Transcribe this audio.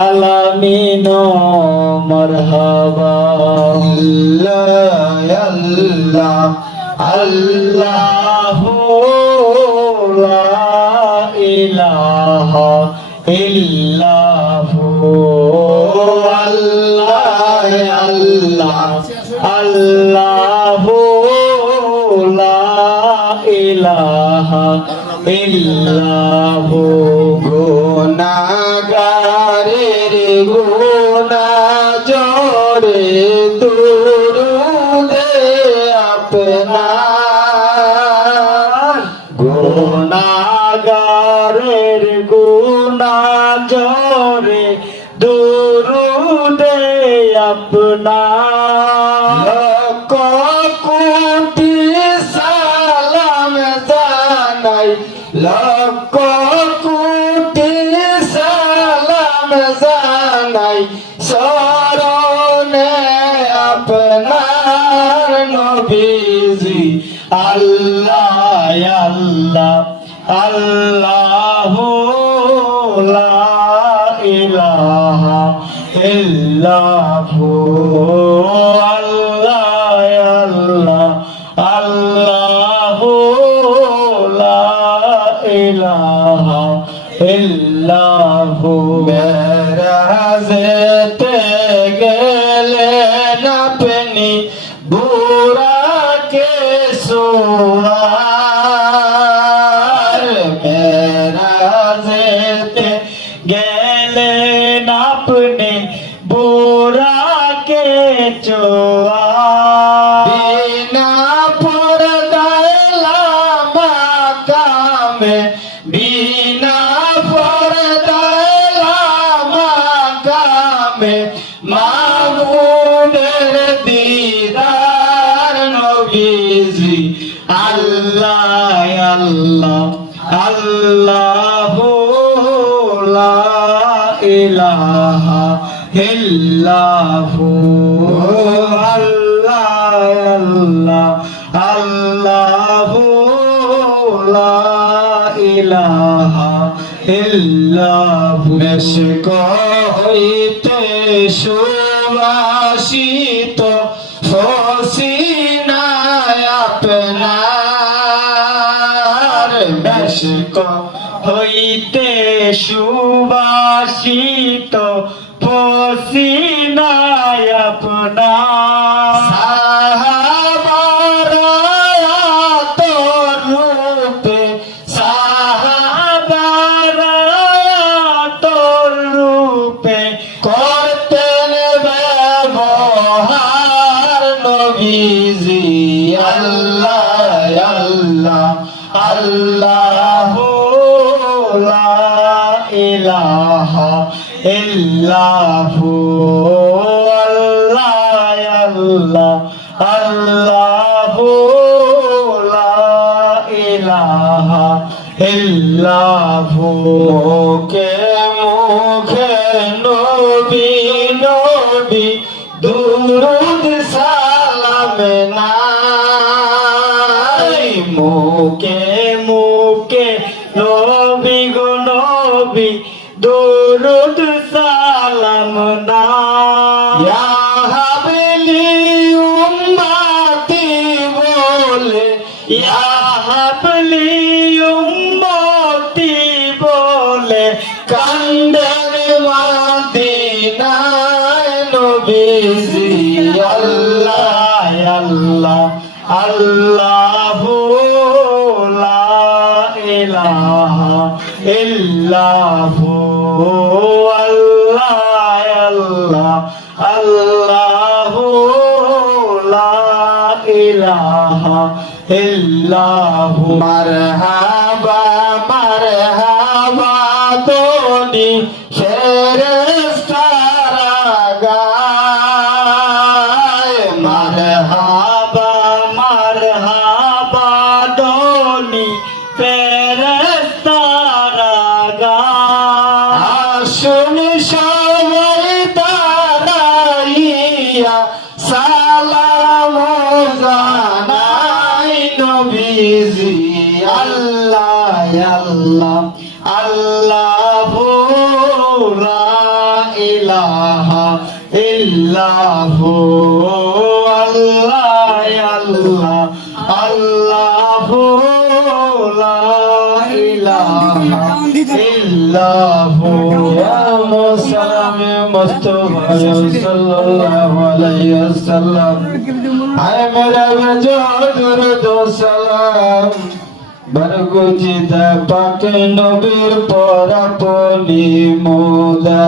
আলামিন মারহাবা আল্লাহ আল্লাহ আল্লাহু লা ইলাহা ইল্লাহু আল্লাহ আল্লাহ আল্লাহু লা ইলাহা ইল্লাহু গুনাহগারের গুনাহ জড়ে দুরুদে আপনার গুনাহগারের গুনাহ জড়ে দুরুদে আপনার লক্ষ কোটি সালাম জানাই লক্ষ কোটি সালাম জানাই শরণে আপনার নবীজি আল্লাহ আল্লাহ আল্লাহু লা ইলাহা ইল্লাহু আল্লাহ আল্লাহ আল্লাহু লা ইলাহা ইল্লাহু মেরাজেতে গেলেন আপনি বুরাকে সোয়ার মেরাজেতে গেলেন আপনি বুরাকে চোয়ার বিনা পর্দায় লামা কামে বিনা পর্দায় লামা কামে মাহবুবের দিদার নবীজি আল্লাহ আল্লাহ আল্লাহু লা ইলাহা ইল্লাহু আল্লাহ আল্লাহ আল্লাহু লা ইলাহা ইল্লাহু মেশক হইতে সুবাসিত ফসিনায় আপনার মেশক হইতে সুবাসিত ফসিনায় আপনার সাহাবারা তোর রূপে সাহাবারা তোর রূপে করতেন ব্যবহার নবীজি আল্লাহ আল্লাহ আল্লাহু লা ইলাহা ইল্লাহু আল্লাহ আল্লাহ আল্লাহু লা ইলাহা ইল্লাহু মুখে মুখে নবী নবী দুরুদ সালাম নাই মুখে মুখে নবী গো নবী দুরুদ সালাম নাই ইয়া হাবলি উম্মতি বলে ইয়া হাবলি উম্মতি বলে কান্দেন মদিনায় নবীজি আল্লাহ আল্লাহ আল্লাহু লা ইলাহা ইল্লাহু আল্লাহ আল্লাহ আল্লাহু লা ইলাহা ইল্লাহু মারহাবা মারহাবা তোনি ফেরেশতারা গায় মারহাবা মারহাবা তোনি ফেরেশতারা গায় আসুন সবাই দাঁড়াইয়া সালাম জানাই নবীজি আল্লাহ আল্লাহ আল্লাহু লা ইলাহা ইল্লাহু আল্লাহ আল্লাহ আল্লাহু লা ইলাহা ইল্লাহু ইয়া মুসাল্লাম মুস্তাফা সাল্লাল্লাহু আলাইহি ওয়াসাল্লাম আয় মেরা বেজো দুরুদ ও সালাম বরগুজিদা পাক নবীর পর আপনি মোদা